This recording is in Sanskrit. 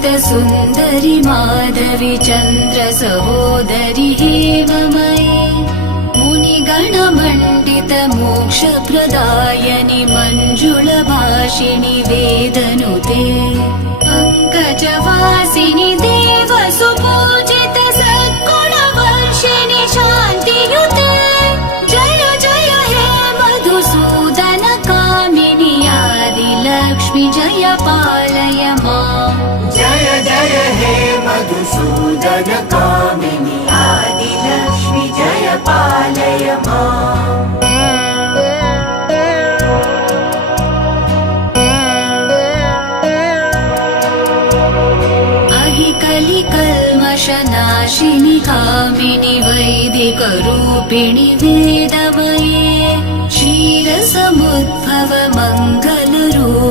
सुन्दरि माधवी चन्द्र सहोदरि हेममयी मुनिगणमण्डित मोक्षप्रदायनि मञ्जुलभाषिणि वेदनुते पङ्कजवासिनि देवसुपूजित सद्गुणवर्षिणि शान्तियुते जय जय हे मधुसूदन कामिनि आदिलक्ष्मि जय पालय माम् जय जय हे मधुसूदन कामिनि आदिलक्ष्मि जय पालय माम् कलिकल्मषनाशिनि कामिनि वैदिकरूपिणि वेदमये क्षीरसमुद्भव मङ्गलरूपिणि